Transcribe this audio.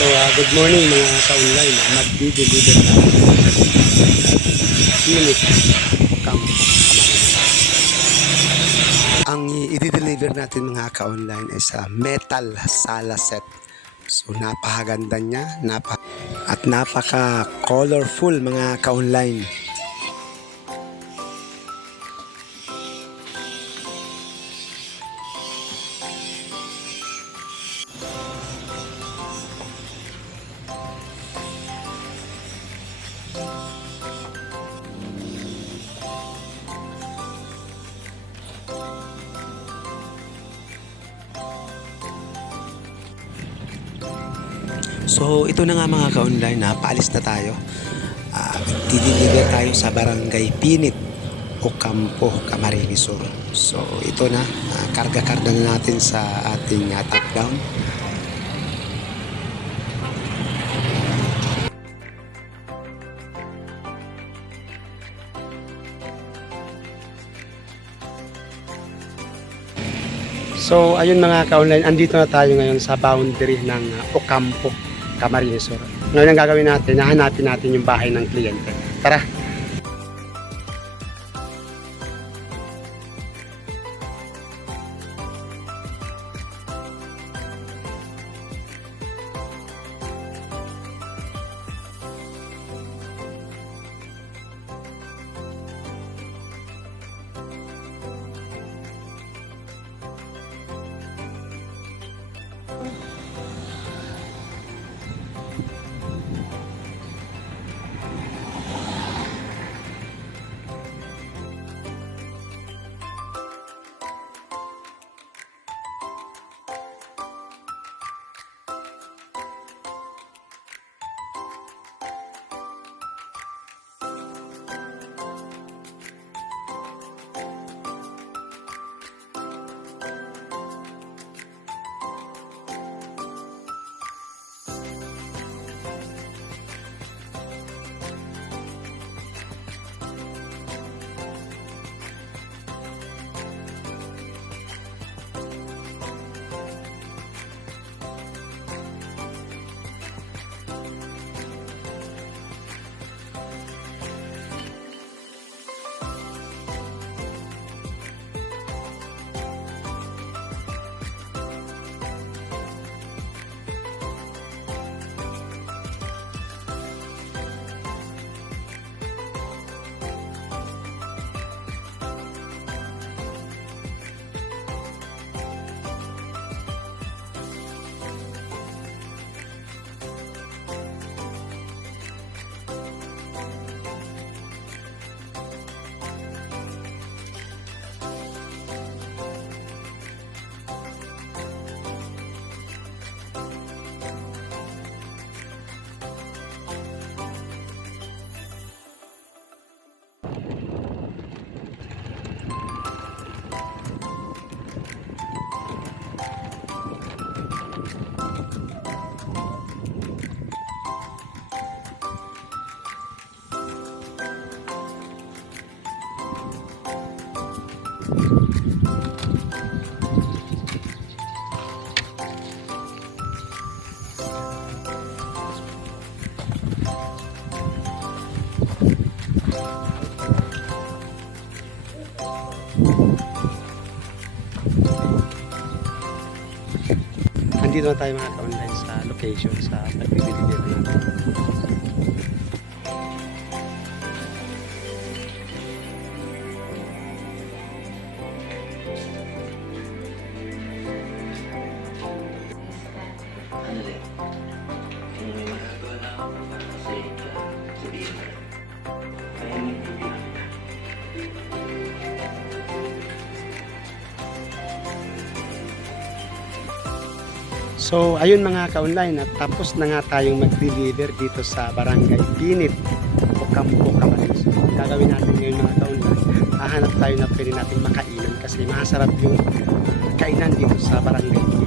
Good morning mga ka-online. Magdi-deliver na Philip Campo Camarines. Ang i-deliver natin mga ka-online is metal sala set. So napakaganda niya, at napaka-colorful mga ka-online. So ito na nga mga ka-online, paalis na tayo. Dideliver tayo sa Barangay Pinit, Ocampo, Camarines Sur. So ito na, karga-karga na natin sa ating top down. So ayun mga ka-online, andito na tayo ngayon sa boundary ng Ocampo, Camarines Sur. Ngayon ang gagawin natin, hahanapin natin yung bahay ng kliyente. Tara! Andito na tayo mga ka-online sa location sa pag-deliver natin. So ayun mga ka-online, at tapos na nga tayong mag-deliver dito sa Barangay Pinit, Ocampo, Camarines. Gagawin natin ngayon mga ka-online, hahanap tayo na pwede natin makainan kasi masarap yung kainan dito sa barangay.